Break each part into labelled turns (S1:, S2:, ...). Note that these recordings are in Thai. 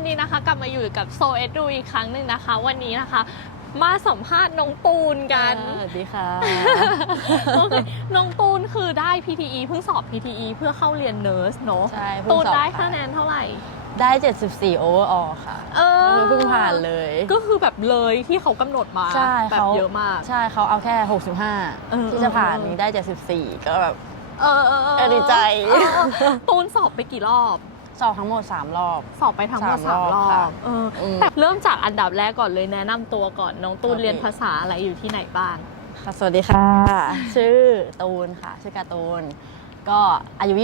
S1: วันนี้นะคะกลับมาอยู่กับโซเอ็ดดูอีกครั้งหนึ่งนะคะ วันนี้นะคะ มาสัมภาษณ์น้องตูนกัน
S2: สวัสดีค่ะ
S1: โอเคน้องตูนคือได้ PTE เพิ่งสอบ PTE เพื่อเข้าเรียนเนิร์สเนอะ
S2: ใช่เพิ่
S1: ตู
S2: ง
S1: น
S2: สอบ
S1: ได้
S2: ผ่า
S1: คะแนนเท่าไหร่
S2: ได้ 74 overall ค่ะ
S1: เออ
S2: คือเพิ่งผ่านเลย
S1: ก็คือแบบเลยที่เขากำหนดมา
S2: ใช่
S1: แบบ
S2: เขา
S1: เยอะมาก
S2: ใช่เขาเอาแค่
S1: เออ
S2: 65 ที่จะผ่าน
S1: เออ
S2: นี้ได้ 74 ก็แบบ
S1: เออเออเออ
S2: เออดีใจ
S1: เออเออตูนสอบไปกี่รอบ
S2: สอบทั้งหมด 3 รอบ
S1: สอบไปทั้งหมด
S2: สา
S1: สามม
S2: ร
S1: ร
S2: อบ
S1: อ
S2: ค่ะ
S1: บเอออ
S2: ม
S1: แต่เริ่มจากอันดับแรกก่อนเลยแนะนำตัวก่อนน้องตูน
S2: โอเค
S1: เรียนภาษาอะไรอยู่ที่ไหนบ้าง
S2: ค่ะสวัสดีค่ะ ชื่อตูนค่ะ ชื่อการ์ตูน ก็อายุ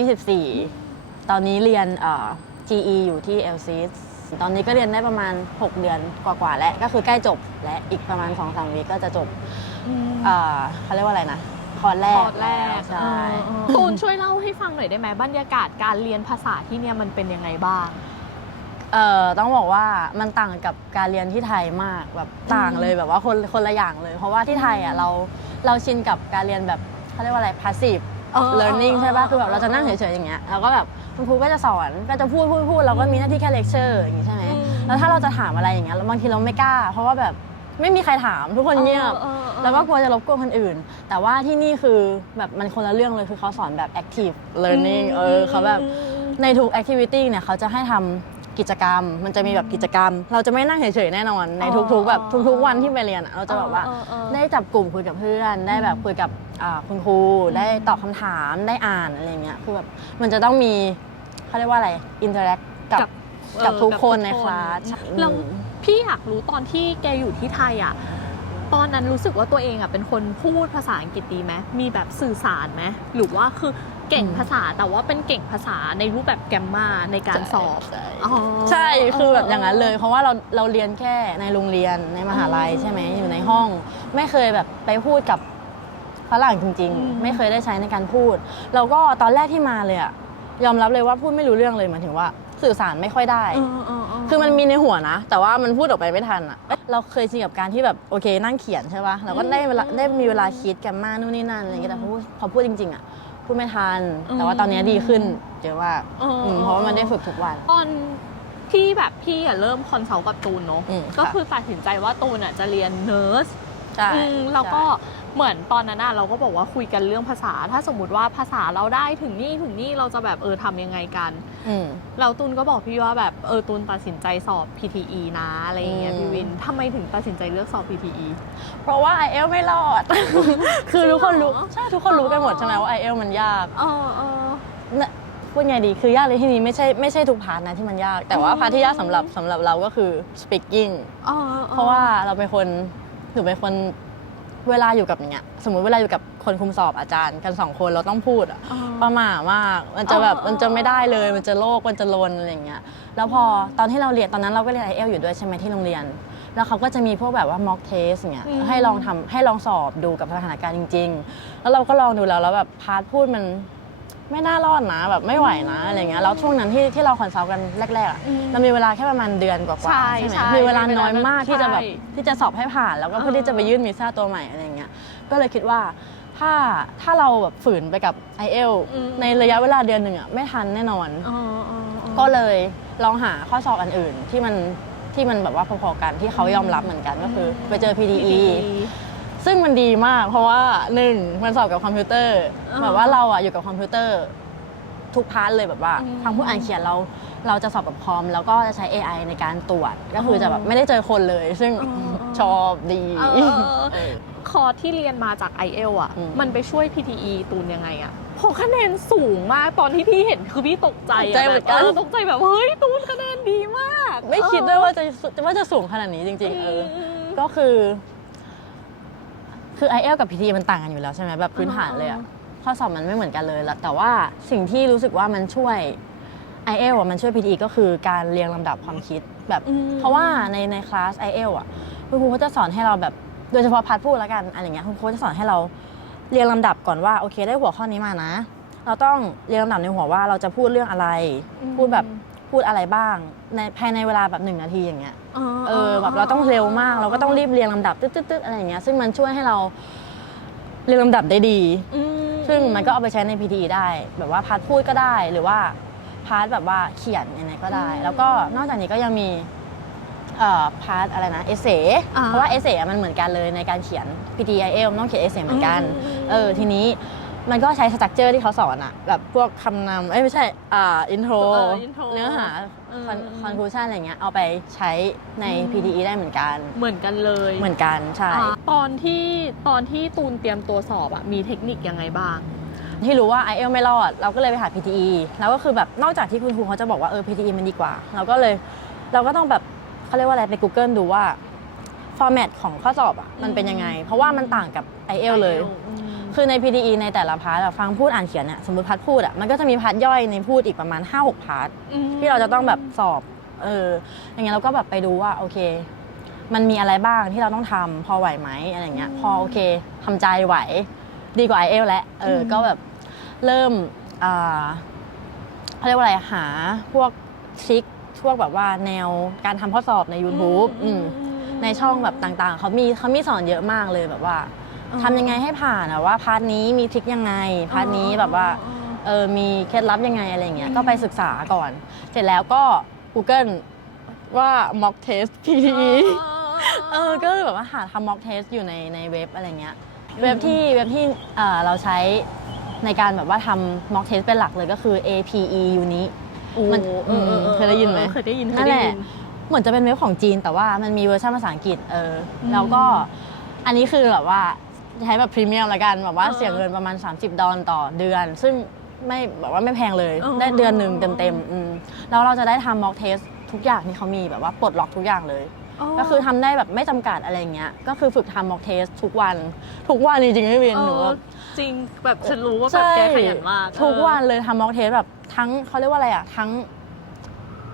S2: 24 ตอนนี้เรียนเอ่อ GE อยู่ที่ l c ตอนนี้ก็เรียนได้ประมาณ 6 เดือนกว่าๆแล้ว ก็คือใกล้จบและอีกประมาณ 2-3 วีคก็จะจบเอ่อเขาเรียกว่าอะไรนะ คอร์สแร
S1: ค
S2: ก
S1: อร์สแรก
S2: ใช่
S1: เออเออตูนช่วยเล่าให้ฟังหน่อยได้ไหมบรรยากาศการเรียนภาษาที่เนี่ยมันเป็นยังไงบ้าง
S2: เอ่อต้องบอกว่ามันต่างกับการเรียนที่ไทยมากแบบต่างเลยแบบว่าคนคนละอย่างเลย เพราะว่าที่ไทยอะเราเราชินกับการเรียนแบบเขาเรียกว่าอะไร passive
S1: เออ
S2: learning
S1: เออ
S2: ใช่ป่ะ
S1: เออ
S2: คือแบบเราจะนั่งเฉยๆอย่างเงี้ยแล้วก็แบบคุณครูก็จะสอนก็จะพูดพูดพูดเราก็มีหน้าที่แค่ lecture อย่างงี้ใช่ไหม
S1: อืม
S2: แล้วถ้าเราจะถามอะไรอย่างเงี้ยแล้วบางทีเราไม่กล้า เพราะว่าแบบ ไม่มีใครถามทุกคนเงียบ
S1: ออเออเออ
S2: แล้วก็กลัวจะรบกวนคนอื่น แต่ว่าที่นี่คือแบบมันคนละเรื่องเลยคือเขาสอนแบบ active learning เออเขาแบบในทุก activity เนี่ยเขาจะให้ทำกิจกรรม มันจะมีแบบกิจกรรม เราจะไม่นั่งเฉยๆแน่นอนในทุกๆแบบทุกๆวันที่ไปเรียนอะเราจะแบบว่า
S1: เออเออเออ
S2: ได้จับกลุ่มคุยกับเพื่อน ได้แบบคุยกับอ่าคุณครูได้ตอบคำถามได้อ่านอะไรเงี้ยคือแบบมันจะต้องมีเขาเรียกว่าอะไร interact กับ
S1: กับ
S2: กับ
S1: เออ
S2: ทุก
S1: กับ
S2: คน
S1: ทุก
S2: ใน
S1: คน
S2: คลาส
S1: แล้ว
S2: อืม
S1: พี่อยากรู้ตอนที่แกอยู่ที่ไทยอะ ตอนนั้นรู้สึกว่าตัวเองอะเป็นคนพูดภาษาอังกฤษดีไหมมีแบบสื่อสารไหมหรือว่าคือเก่ง
S2: อืม
S1: ภาษาแต่ว่าเป็นเก่งภาษาในรูปแบบแกมมาในการสอบ
S2: ใช่
S1: อ๋อ
S2: ใช่คือแบบอย่างนั้นเลย เพราะว่าเราเราเรียนแค่ในโรงเรียนในมหาลัย
S1: อืม
S2: ใช่ไหมอยู่ในห้อง ไม่เคยแบบไปพูดกับฝรั่งจริง
S1: อืม
S2: ๆไม่เคยได้ใช้ในการพูด แล้วก็ตอนแรกที่มาเลยอะยอมรับเลยว่าพูดไม่รู้เรื่องเลยหมายถึงว่า สื่อสารไม่ค่อยได้
S1: เออเออเคื
S2: อมันมีในหัวนะ แต่ว่ามันพูดออกไปไม่ทันอะเอ้ยเราเคยชินกับการที่แบบโอเคนั่งเขียนใช่ปะเราก็ได้เวลาได้มีเวลาคิดแกมมานู่นนี่นั่นอะไรอย่างเงี้ยแต่พอพูดพอพูดจริง ๆอะพูดไม่ทัน แต่ว่าตอนนี้ดีขึ้นเยอะมาก
S1: เออ
S2: อืมเพราะว่ามันได้ฝึกทุกวัน
S1: ตอนที่แบบพี่อะเริ่มคอนซัลท์กับตูนเนาะ
S2: อืม
S1: ก็
S2: ค่ะ
S1: คือตัดสินใจว่าตูนอะจะเรียนเนิร์ส
S2: ใช่
S1: อืมแล้วก็
S2: ใช่
S1: เหมือนตอนนั้นน่ะเราก็บอกว่าคุยกันเรื่องภาษา ถ้าสมมติว่าภาษาเราได้ถึงนี่ถึงนี่เราจะแบบเออทำยังไงกัน
S2: อืม
S1: เราตูนก็บอกพี่ว่าแบบเออตูนตัดสินใจสอบ PTE นะอะไรอย่างเงี้ย
S2: อืม
S1: พี่วินทำไมถึงตัดสินใจเลือกสอบ PTE
S2: เพราะว่า i อเอลไม่รอด คือทุกคนรู้
S1: จริงเหรอ
S2: ใช่ทุกคนรู้กันหมดใช่ไหมว่า i อเอลมันยาก
S1: เออเออ
S2: เนี่ยพูดไงดีคือยากในที่นี้ไม่ใช่ไม่ใช่ทุกพาร์ทนะที่มันยาก แต่ว่า
S1: อืม
S2: พาร์ทที่ยากสำหรับสำหรับเราก็คือ speaking
S1: เออออ
S2: เพราะว่าเราเป็นคนถือเป็นคน เวลาอยู่กับอย่างเงี้ยสมมุติเวลาอยู่กับคนคุมสอบอาจารย์กันสองคนเราต้องพูดอะ
S1: เออ
S2: ประหม่ามากมันจะแบบ
S1: เออเออ
S2: มันจะไม่ได้เลยมันจะโลกมันจะลนอะไรอย่างเงี้ยแล้วพอตอนที่เราเรียนตอนนั้นเราก็เรียนไอเอลอยู่ด้วยใช่ไหมที่โรงเรียน แล้วเขาก็จะมีพวกแบบว่า mock test อย่างเงี้ย
S1: อืม
S2: ให้ลองทำให้ลองสอบดูกับสถานการณ์จริง ๆ แล้วเราก็ลองดูแล้วแล้วแบบพาร์ทพูดมัน ไม่น่ารอดนะแบบไม่ไหวนะอะไรเงี้ยแล้วช่วงนั้นที่ที่เราคอนซัลท์กันแรกๆอะ
S1: อืม
S2: เรามีเวลาแค่ประมาณเดือนกว่าๆ
S1: ใช่
S2: ใช่ไหม
S1: ใช่
S2: มีเวลาน้อยมากที่จะแบบ
S1: ใช่
S2: ที่จะสอบให้ผ่านแล้วก็เพื่อที่จะไปยื่นวีซ่าตัวใหม่อะไรเงี้ยก็เลยคิดว่าถ้าถ้าเราแบบฝืนไปกับ i อเอล
S1: อืม
S2: ในระยะเวลาเดือนหนึ่งอะไม่ทันแน่นอน
S1: เออเออเออ
S2: ก็เลยลองหาข้อสอบอันอื่นที่มันที่มันแบบว่าพอๆกันที่เขายอมรับเหมือนกันก็คือ ไปเจอ PDE ซึ่งมันดีมาก เพราะว่าหนึ่งมันสอบกับคอมพิวเตอร์
S1: อ่า
S2: แบบว่าเราอะอยู่กับคอมพิวเตอร์ทุกพาร์ทเลยแบบว่า
S1: อืม
S2: ทั้งผู้อ่านเขียนเราเราจะสอบกับคอมแล้วก็จะใช้ AI ในการตรวจก็คือจะแบบไม่ได้เจอคนเลย ซึ่ง
S1: อ๋ออ๋อ
S2: ชอบดี
S1: เออเออคอร์สที่เรียนมาจาก i อเอลอะ
S2: อืม
S1: มันไปช่วย PTE ตูนยังไงอะเพราะคะแนนสูงมากตอนที่พี่เห็นคือพี่ตกใจ
S2: ตกใจ
S1: อะ
S2: เหมื
S1: แบ
S2: อบนกัน
S1: เออตกใจแบบเฮ้ยตูนคะแนนดีมาก
S2: ไม่คิดด้วยว่าจะว่าจะสูงขนาดนี้จริง ๆ เออ
S1: ม
S2: ก็คือ คือ i อเอลกับ PT มันต่างกันอยู่แล้วใช่ไหมแบบพื้นฐานเลยอะ
S1: อ่า
S2: ข้อสอบมันไม่เหมือนกันเลยแล้วแต่ว่าสิ่งที่รู้สึกว่ามันช่วย i อเอลอะมันช่วย PT ก็คือการเรียงลำดับความคิดแบบ
S1: อืม
S2: เพราะว่าในในคลาส i อเอลอะคุณครูเขาจะสอนให้เราแบบโดยเฉพาะพาร์ทพูดแล้วกันอะไรเงี้ยคุณครูจะสอนให้เราเรียงลำดับก่อนว่าโอเคได้หัวข้อนี้มานะ เราต้องเรียงลำดับในหัวว่าเราจะพูดเรื่องอะไร พูดแบบ พูดอะไรบ้างในภายในเวลาแบบหนึ่งนาทีอย่างเงี้ยเออแบบเราต้องเร็วมาก เราก็ต้องรีบเรียงลำดับตึ๊ดๆๆอะไรอย่างเงี้ยซึ่งมันช่วยให้เราเรียงลำดับได้ดี
S1: อื
S2: ซึ่งมันก็เอาไปใช้ใน PTE ได้ แบบว่าพาร์ทพูดก็ได้หรือว่าพาร์ทแบบว่าเขียนยังไงก็ได้
S1: อืม
S2: แล้วก็นอกจากนี้ก็ยังมีเอ่อพาร์ทอะไรนะเอเซ
S1: อ่า
S2: เพราะว่าเอเซมันเหมือนกันเลยในการเขียน PTIL มันต้องเขียนเอเซเหมือนกัน
S1: อืม
S2: เออทีนี้ มันก็ใช้สตรัคเจอร์ที่เขาสอนอะแบบพวกคำนำเอ้ยไม่ใช่อ่าอินโทร
S1: เออ intro
S2: เนื้อหา
S1: เออ
S2: คอนคลูชันอะไรเงี้ยเอาไปใช้ใน
S1: อืม
S2: PTE ได้เหมือนกัน
S1: เหมือนกันเลย
S2: เหมือนกันใช่
S1: อ่าตอนที่ตอนที่ตูนเตรียมตัวสอบอะมีเทคนิคยังไงบ้าง
S2: ที่รู้ว่า i อ l ไม่รอด เราก็เลยไปหา PTE แล้วก็คือแบบนอกจากที่คุณครูเขาจะบอกว่าเออ PTE มันดีกว่า เราก็เลยเราก็ต้องแบบเขาเรียกว่าอะไรไป Google ดูว่าฟอร์แมตของข้อสอบอะมันเป็นยังไง เพราะว่ามันต่างกับ i อ l เลย
S1: อืม
S2: คือใน PTE ในแต่ละพาร์ทอะฟังพูดอ่านเขียนเนี่ยสมมติพาร์ทพูดอะมันก็จะมีพาร์ทย่อยในพูดอีกประมาณ 5-6พาร์ทที่เราจะต้องแบบสอบเอออย่างเงี้ยเราก็แบบไปดูว่าโอเค มันมีอะไรบ้างที่เราต้องทำพอไหวไหมอะไรเงี้ยพอโอเคทำใจไหว ดีกว่า i อ l แล้วเอออ
S1: ม
S2: ก็แบบเริ่มอ่าเขาเรียกว่าอะไรหาพวกทริคพวกแบบว่าแนวการทำข้อสอบใน YouTube อืมในช่องแบบต่างๆเขามีเขามีสอนเยอะมากเลยแบบว่า ทำยังไงให้ผ่านอะว่าพาร์ทนี้มีทริคยังไง พาร์ทนี้แบบว่าเออมีเคล็ดลับยังไงอะไรเงี้ย
S1: อืม
S2: ก็ไปศึกษาก่อน เสร็จแล้วก็ Google ว่า mock test PTE เออก็เลยแบบว่าหาทำ mock test อยู่ในในเว็บอะไรเงี้ยเว็บที่เว็บที่เอ่อเราใช้ในการแบบว่าทำ mock test เป็นหลักเลยก็คือ APE Uni มัน
S1: เออเออออ
S2: เคยได้ยินไหม
S1: เคยได้ยินเค
S2: นั่
S1: ย
S2: นแห
S1: ได้
S2: ละ
S1: ยิน
S2: เหมือนจะเป็นเว็บของจีนแต่ว่ามันมีเวอร์ชันภาษาอังกฤษเออ
S1: อืม
S2: แล้วก็อันนี้คือแบบว่า ใช้แบบพรีเมียมละกันแบบว่า
S1: เออ
S2: เสียเงินประมาณ 30 ดอลต่อเดือน ซึ่งไม่แบบว่าไม่แพงเลย
S1: เออ
S2: ได้เดือนหนึ่งเต็มๆอืมแล้วเราจะได้ทำม็อกเทสทุกอย่างที่เขามีแบบว่าปลดล็อกทุกอย่างเลย ก็คือทำได้แบบไม่จำกัดอะไรอย่างเงี้ย ก็คือฝึกทำม็อกเทสทุกวัน ทุกวันจริงๆไม่เวียนหนู
S1: เออ
S2: แบบ
S1: จริงแบบฉันรู้ว่าแบบแกขยันมาก
S2: ทุก
S1: เออ
S2: วันเลยทำม็อกเทสแบบทั้งเขาเรียกว่าอะไรอะทั้ง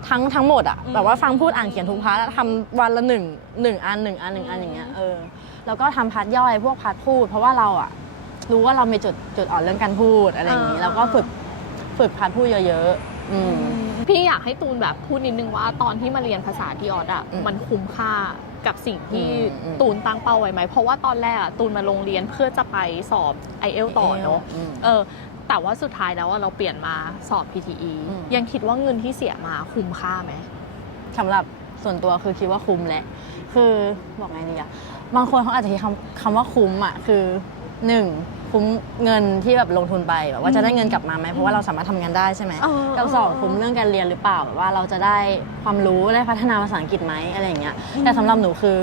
S2: ทั้งทั้งหมดอะ
S1: อืม
S2: แบบว่าฟังพูดอ่านเขียนทุกพาร์ทอะทำวันละหนึ่งหนึ่งอันหนึ่งอันหนึ่งอันอย่างเงี้ยเออ แล้วก็ทำพาร์ทย่อยพวกพาร์ทพูด เพราะว่าเราอะรู้ว่าเรามีจุดจุดอ่อนเรื่องการพูดอะไรอย่างงี้
S1: อ่า
S2: แล้วก็ฝึกฝึกพาร์ทพูดเยอะๆอืม
S1: พี่อยากให้ตูนแบบพูดนิดนึงว่าตอนที่มาเรียนภาษาที่ออสอะ
S2: อืม
S1: มันคุ้มค่ากับสิ่งที่
S2: อืมอืม
S1: ตูนตั้งเป้าไว้ไหม เพราะว่าตอนแรกอะตูนมาโรงเรียนเพื่อจะไปสอบ i อเอลต่อเนอะ
S2: อืม
S1: เออแต่ว่าสุดท้ายแล้วอะเราเปลี่ยนมาสอบ PTE
S2: อืม
S1: ยังคิดว่าเงินที่เสียมาคุ้มค่าไหม
S2: สำหรับส่วนตัวคือคิดว่าคุ้มแหละ คือบอกไงดีอะ บางคนเขาอาจจะคิดคำคำว่าคุ้มอะคือหนึ่งคุ้มเงินที่แบบลงทุนไปแบบว่าจะได้เงินกลับมาไหมเพราะว่าเราสามารถทำงานได้ใช่ไหม
S1: เออ
S2: กับสอง
S1: เออ
S2: คุ้มเรื่องการเรียนหรือเปล่าแบบว่าเราจะได้ความรู้ได้พัฒนาภาษาอังกฤษไหมอะไรอย่างเงี้ย
S1: อืม
S2: แต่สำหรับหนูคือ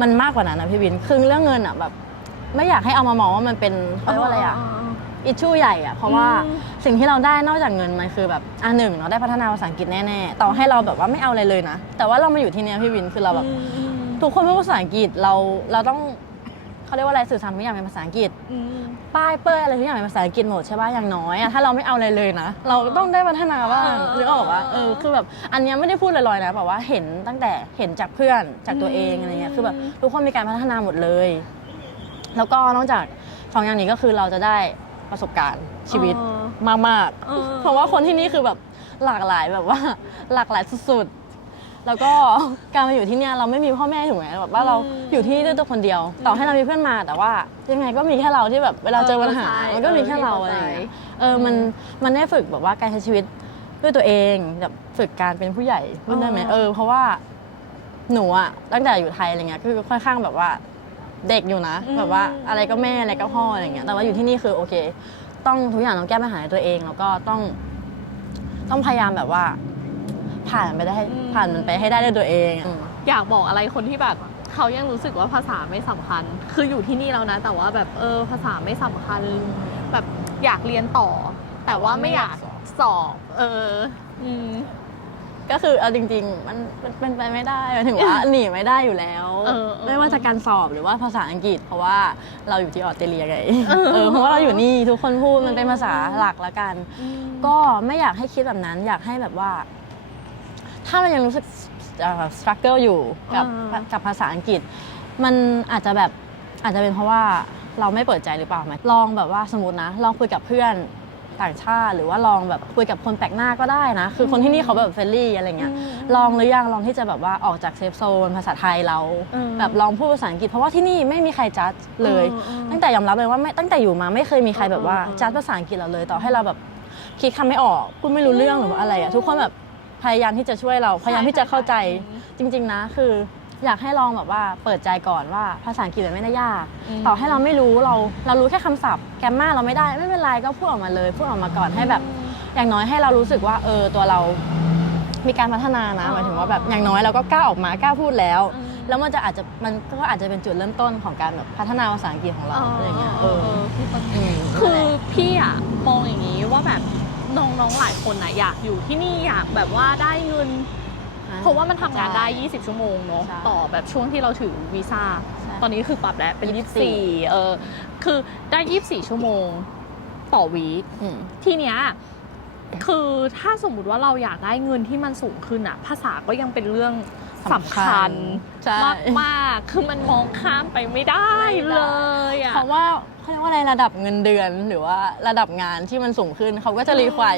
S2: มันมากกว่านั้นนะพี่วินคือเรื่องเงินอะแบบไม่อยากให้เอามามองว่ามันเป็นเขาเรียกว่าอะไรอะอิชชูใหญ่อะเพราะว่า
S1: อืม
S2: สิ่งที่เราได้นอกจากเงินมันคือแบบอะหนึ่งเราได้พัฒนาภาษาอังกฤษแน่ๆ ต่อให้เราแบบว่าไม่เอาอะไรเลยนะ แต่ว่าเรามาอยู่ที่เนี้ยพี่วินคือเราแบบ
S1: อืมอืม
S2: ทุกคนพูดภาษาอังกฤษเราเราต้องเขาเรียกว่าอะไรสื่อสารทุกอย่างเป็นภาษาอังกฤษ
S1: อืม
S2: ป้ายเป้ยอะไรทุกอย่างเป็นภาษาอังกฤษหมดใช่ป่ะอย่างน้อยอะถ้าเราไม่เอาอะไรเลยนะ เราต้องได้พัฒนาบ้าง
S1: เออ
S2: หรือออกว่าเออคือแบบอันเนี้ยไม่ได้พูดลอยๆนะแบบว่าเห็นตั้งแต่เห็นจากเพื่อนจากตัวเองอะไรเงี้ยคือแบบทุกคนมีการพัฒนาหมดเลย แล้วก็นอกจากสองอย่างนี้ก็คือเราจะได้ประสบการณ์ชีวิต
S1: เออ
S2: มาก
S1: เออ
S2: ๆเพราะว่าคนที่นี่คือแบบหลากหลายแบบว่า หลากหลายสุดๆ แล้วก็ การมาอยู่ที่เนี่ยเราไม่มีพ่อแม่ถูกไหมแบบว่าเรา
S1: อืม
S2: อยู่ที่นี่ด้วยตัวคนเดียว ต่อให้เรามีเพื่อนมาแต่ว่า ยังไงก็มีแค่เราที่แบบเวลาเจอปัญหา
S1: เออใช่
S2: มันก็มีแค่เรา
S1: เออ
S2: อะไร
S1: เข้าใจ
S2: อย่างเงี้ยเออมันมันได้ฝึกแบบว่าการใช้ชีวิตด้วยตัวเองแบบฝึกการเป็นผู้ใหญ่พูดได้ไหม
S1: เออ
S2: เออเพราะว่าหนูอะตั้งแต่อยู่ไทยอะไรเงี้ยคือค่อนข้างแบบว่าเด็กอยู่นะ แบบว่าอะไรก็แม่อะไรก็พ่ออะไรเงี้ยแต่ว่าอยู่ที่นี่คือโอเค ต้องทุกอย่างต้องแก้ปัญหาด้วยตัวเอง แล้วก็ต้อง ต้องพยายามแบบว่า ผ่านมันไปได้
S1: อืม
S2: ผ่านมันไปให้ได้ด้วยตัวเองอะ
S1: อยากบอกอะไรคนที่แบบเขายังรู้สึกว่าภาษาไม่สำคัญ คืออยู่ที่นี่แล้วนะ แต่ว่าแบบเออภาษาไม่สำคัญ แบบอยากเรียนต่อ แต่ว่าไม่อยากสอบเอออืม
S2: ก็คือเอาจริง ๆ มันมันเป็นไปไม่ได้หมายถึงว่า หนีไม่ได้อยู่แล้ว
S1: เออเออ
S2: ไม่ว่าจะการสอบหรือว่าภาษาอังกฤษ เพราะว่าเราอยู่ที่ออสเตรเลียไง
S1: เออ
S2: เออเพราะว่าเราอยู่นี่ทุกคนพูดมันเป็นภาษาหลักละกัน
S1: ก็
S2: ก็ไม่อยากให้คิดแบบนั้นอยากให้แบบว่า ถ้าเรายังรู้สึกเอ่อ struggle อยู่กับ
S1: อ่า
S2: กับภาษาอังกฤษ มันอาจจะแบบอาจจะเป็นเพราะว่าเราไม่เปิดใจหรือเปล่าไหมลองแบบว่าสมมตินะ ลองคุยกับเพื่อนต่างชาติ หรือว่าลองแบบคุยกับคนแปลกหน้าก็ได้นะ คือคนที่นี่เขาแบบเฟรนลี่อะไรเงี้ย ลองหรือยังลองที่จะแบบว่าออกจากเซฟโซนภาษาไทยเรา
S1: อืม
S2: แบบลองพูดภาษาอังกฤษเพราะว่าที่นี่ไม่มีใครจัดเลย
S1: อืมอืม
S2: ตั้งแต่ยอมรับเลยว่าไม่ตั้งแต่อยู่มาไม่เคยมีใครแบบว่า
S1: อืม
S2: จัดภาษาอังกฤษเราเลย ต่อให้เราแบบคิดคำไม่ออกพูดไม่รู้เรื่องหรือว่าอะไรอะทุกคนแบบ พยายามที่จะช่วยเรา พยายามที่จะเข้าใจจริง ๆ นะ คืออยากให้ลองแบบว่าเปิดใจก่อนว่าภาษาอังกฤษมันไม่ได้ยาก ต่อให้เราไม่รู้เราเรารู้แค่คำศัพท์แกรมมาเราไม่ได้ไม่เป็นไรก็พูดออกมาเลยพูดออกมาก่อนให้แบบ อย่างน้อยให้เรารู้สึกว่าเออตัวเรามีการพัฒนานะหมายถึงว่าแบบอย่างน้อยเราก็กล้าออกมากล้าพูดแล้ว
S1: อืม
S2: แล้วมันจะอาจจะมันก็อาจจะเป็นจุดเริ่มต้นของการแบบพัฒนาภาษาอังกฤษของเราอะไรเงี้ยเออ
S1: คือ
S2: ม
S1: คือพี่อะมองอย่างนี้ว่าแบบ น้องๆหลายคนอะอยากอยู่ที่นี่อยากแบบว่าได้เงิน เพราะว่ามันทำงานได้ 20 ชั่วโมงเนาะ
S2: ใช่
S1: ต่อแบบช่วงที่เราถือวีซ่า
S2: ใช่
S1: ตอนนี้คือปรับแล้วเป็น
S2: 24
S1: 24 เออคือได้ 24 ชั่วโมงต่อวี
S2: อืม
S1: ทีเนี้ยคือถ้าสมมุติว่าเราอยากได้เงินที่มันสูงขึ้นอะภาษาก็ยังเป็นเรื่องสำคัญ
S2: ใช่
S1: มากมากๆคือมันมองข้ามไปไม่ได้
S2: ไม่ได้
S1: เลยอะ
S2: เพราะว่า เขาเรียกว่าอะไรระดับเงินเดือนหรือว่าระดับงานที่มันสูงขึ้น เขาก็จะรีควาย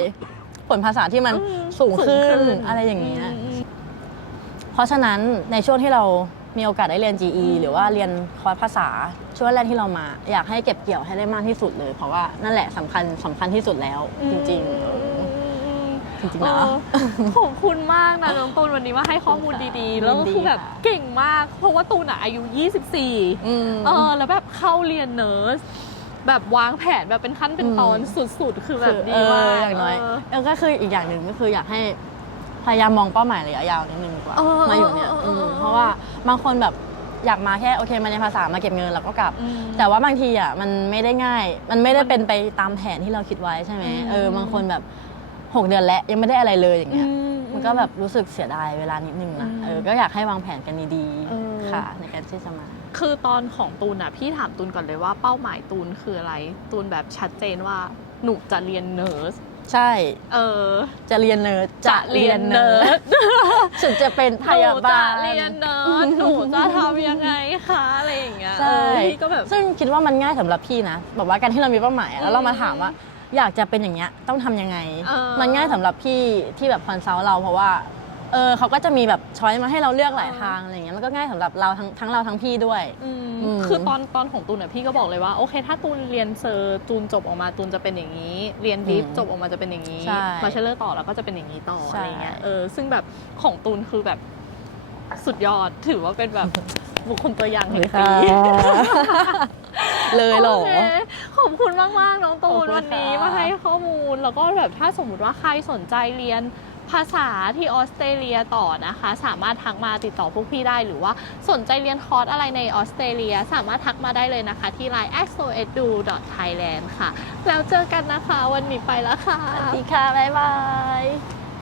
S2: ผลภาษาที่มัน
S1: อืม
S2: สูงขึ้น
S1: สูง
S2: อะไรอย่างเงี้ย
S1: ม
S2: เพราะฉะนั้นในช่วงที่เรามีโอกาสได้เรียน GE หรือว่าเรียนคอร์สภาษาช่วงแรกที่เรามา อยากให้เก็บเกี่ยวให้ได้มากที่สุดเลย เพราะว่านั่นแหละสำคัญสำคัญที่สุดแล้วจริงๆเออ จริงๆนะ
S1: เออขอบคุณมากนะน้องตูนวันนี้มาให้ข้อมูลดีๆ แล้วก็คือแบบ
S2: ยินดีค่ะ
S1: เก่งมาก เพราะว่าตูนอะอายุ 24
S2: อืม
S1: เออแล้วแบบเข้าเรียนเนิร์สแบบวางแผนแบบเป็นขั้นเป็นตอน
S2: อืม
S1: สุดๆ คือแบบ
S2: คือ
S1: ดี
S2: เอ
S1: มา
S2: อกอย่างน้อย
S1: เออ
S2: เออก็คืออีกอย่างหนึ่งก็คืออยากให้พยายามมองเป้าหมายระยะยาวนิดนึงดีกว่า
S1: เออ
S2: มาอยู่เนี่ย
S1: เออเออเออ
S2: มเพราะว่าบางคนแบบอยากมาแค่โอเคมาเรียนภาษามาเก็บเงินแล้วก็กลับ
S1: อืม
S2: แต่ว่าบางทีอะมันไม่ได้ง่าย มันไม่ได้เป็นไปตามแผนที่เราคิดไว้ใช่ไหม
S1: อืม
S2: เออบางคนแบบ หกเดือนแล้วยังไม่ได้อะไรเลยอย่างเงี้ย
S1: อื
S2: มันก็แบบรู้สึกเสียดายเวลานิดนึงนะ
S1: อืม
S2: เออก็อยากให้วางแผนกันดี
S1: เออ
S2: ๆค่ะ ในการที่จะมา
S1: คือตอนของตูนอะพี่ถามตูนก่อนเลยว่าเป้าหมายตูนคืออะไร ตูนแบบชัดเจนว่าหนูจะเรียนเนิร์ส
S2: ใช่
S1: เออ
S2: จะเรียนเนิร์ด
S1: จะเรียนเนิร์ส
S2: ฉันจะเป็นพยาบาล
S1: หนูจะเรียนเนิร์สหนูจะทำยังไงคะอะไรอย่างเงี้ย
S2: ใช่
S1: เออพี่ก็แบบ
S2: ซึ่งคิดว่ามันง่ายสำหรับพี่นะ แบบว่าการที่เรามีเป้าหมายอะแล้วเรามาถามว่า อยากจะเป็นอย่างเงี้ยต้องทำยังไง
S1: เออ
S2: มันง่ายสำหรับพี่ที่แบบคอนซัลท์เราเพราะว่าเออเขาก็จะมีแบบช้อยมาให้เราเลือกหลายทางอะไรเงี้ยมันก็ง่ายสำหรับเราทั้งทั้งเราทั้งพี่ด้วย
S1: อืม
S2: อืม
S1: คือตอนตอนของตูนเนี่ยพี่ก็บอกเลยว่าโอเค ถ้าตูนเรียนเซอร์ตูนจบออกมาตูนจะเป็นอย่างนี้ เรียนดิฟจบออกมาจะเป็นอย่างนี้
S2: ใช่
S1: มาเชลเลอร์ต่อแล้วก็จะเป็นอย่างนี้ต่อ
S2: ใช่
S1: อะไรเงี้ยเออซึ่งแบบของตูนคือแบบสุดยอดถือว่าเป็นแบบบุคคลตัวอย่างแห่งปี
S2: เลยเหรอ
S1: โอเคขอบคุณมากๆน้องตู
S2: ขอบ
S1: น
S2: คุณ
S1: วันนี้
S2: ค่ะ
S1: มาให้ข้อมูลแล้วก็แบบถ้าสมมติว่าใครสนใจเรียนภาษาที่ออสเตรเลียต่อนะคะ สามารถทักมาติดต่อพวกพี่ได้หรือว่าสนใจเรียนคอร์สอะไรในออสเตรเลีย สามารถทักมาได้เลยนะคะ ที่ line axoedu thailand ค่ะ แล้วเจอกันนะคะ วันนี้ไปแล้วค่ะ
S2: สวัสดีค่ะ บ๊ายบาย